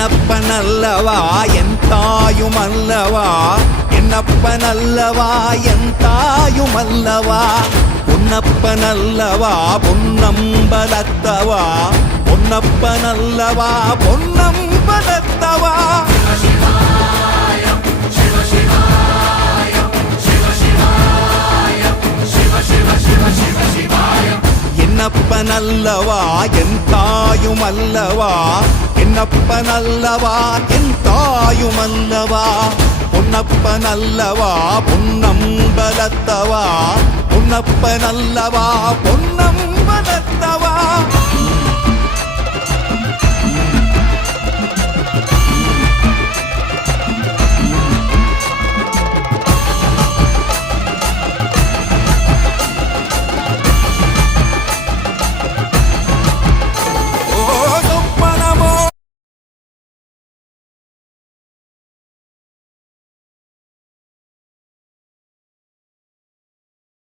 என்னப்பனல்லவா என் தாயுமல்லவா, என்னப்பனல்லவா என் தாயுமல்லவா, பொன்னப்பனல்லவா பொன்னம்பலத்தவா, பொன்னப்பனல்லவா பொன்னம்பலத்தவா. என்னப்பனல்லவா என் தாயுமல்லவா, என்னப்பனல்லவா என் தாயுமல்லவா, பொன்னப்பனல்லவா பொன்னம்பலத்தவா, பொன்னப்பனல்லவா பொன்னம்பலத்தவா.